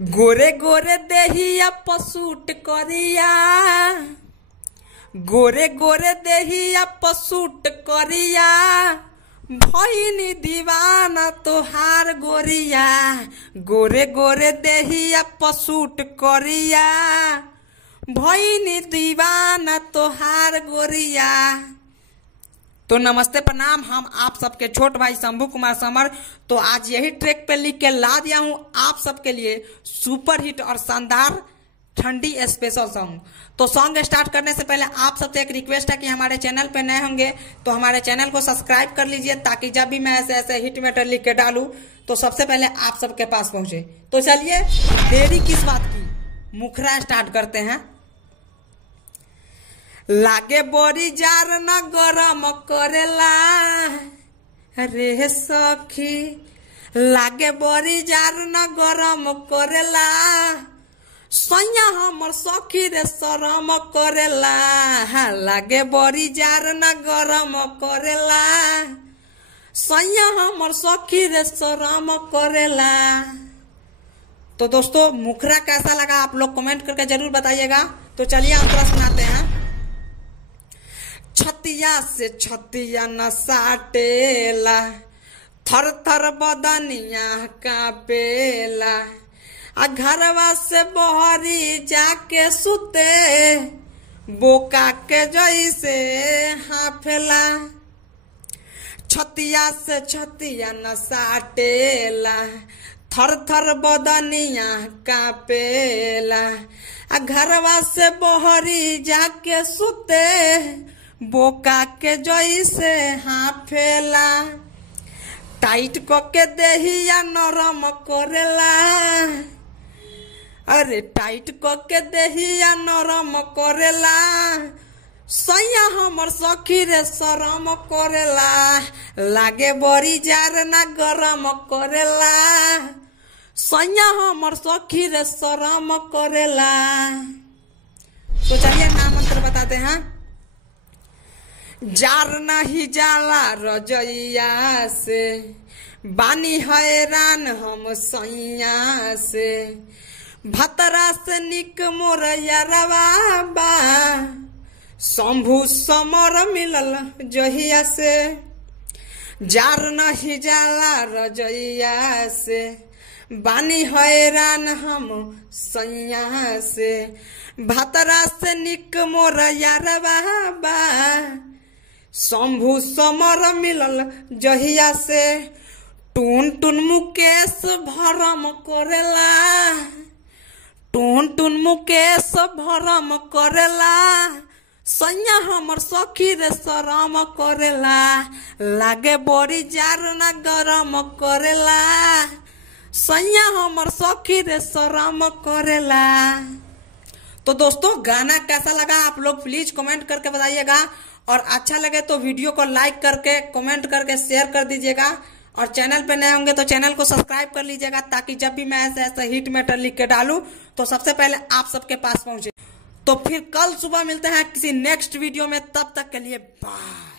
गोरे गोरे देहिया पसूट करिया, गोरे गोरे देहिया पसूट करिया, भइनी दीवाना तोहार गोरिया। गोरे गोरे देहिया पसूट करिया, भइनी दीवाना तोहार गोरिया। तो नमस्ते प्रणाम, हम आप सबके छोट भाई शंभू कुमार समर। तो आज यही ट्रैक पे लिख के ला दिया हूँ आप सबके लिए सुपर हिट और शानदार ठंडी स्पेशल सॉन्ग। तो सॉन्ग स्टार्ट करने से पहले आप सबसे एक रिक्वेस्ट है कि हमारे चैनल पे नए होंगे तो हमारे चैनल को सब्सक्राइब कर लीजिए, ताकि जब भी मैं ऐसे ऐसे हिट मैटर लिख के डालूं तो सबसे पहले आप सबके पास पहुंचे। तो चलिए देरी किस बात की, मुखरा स्टार्ट करते हैं। लागे बोरी जार न गरम करेला रे सखी, लागे बोरी जार न गरम करेला, सैया हमर सखी रे शरम करेला। लागे बोरी जार न गरम करेला, सैया हमर सखी रे शरम करेला। तो दोस्तों मुखरा कैसा लगा आप लोग कमेंट करके जरूर बताइएगा। तो चलिए हम थोड़ा सुनाते हैं। छतिया से छतिया न साटेला, थर थर बदनिया कापेला, आ घरवा से बहरी जाके सुते, बोका के जैसे हाफेला। छतिया से छतिया न साटेला, थर थर बदनिया कापेला, आ घरवा से बहरी जाके सुते, बोका के जैसे हाफेला। टाइट के देहिया नरम करेला, अरे टाइट के देहिया नरम करेला, सैया हमर सखी रे शरम करेला। लागे बड़ी जार ना गरम करेला, सैया हमर सखी रे शरम करेला। तो चलिए नाम मंत्र बताते हैं। जार नहीं जाला रजैया से, बानी हैरान हम सैया से, भतरा से निक मोर यारवा बा, शंभू समर मिलल जहिया से। जार नहीं जाला रजैया से, बानी हैरान हम सैया से, भतरा से निक मोर यारवा बा, शंभू समर मिलल जहिया से। टून टून मुकेश भरम करेला, टून टून मुकेश भरम करेला, सैया हमर सखी रे शरम करेला। लागे बड़ी जार ना गरम करेला, सैया हमर सखी रे शरम करेला। तो दोस्तों गाना कैसा लगा आप लोग प्लीज कमेंट करके बताइएगा, और अच्छा लगे तो वीडियो को लाइक करके कमेंट करके शेयर कर दीजिएगा, और चैनल पे नए होंगे तो चैनल को सब्सक्राइब कर लीजिएगा, ताकि जब भी मैं ऐसे ऐसे हिट मैटर लिख के डालूं तो सबसे पहले आप सबके पास पहुंचे। तो फिर कल सुबह मिलते हैं किसी नेक्स्ट वीडियो में, तब तक के लिए बाय।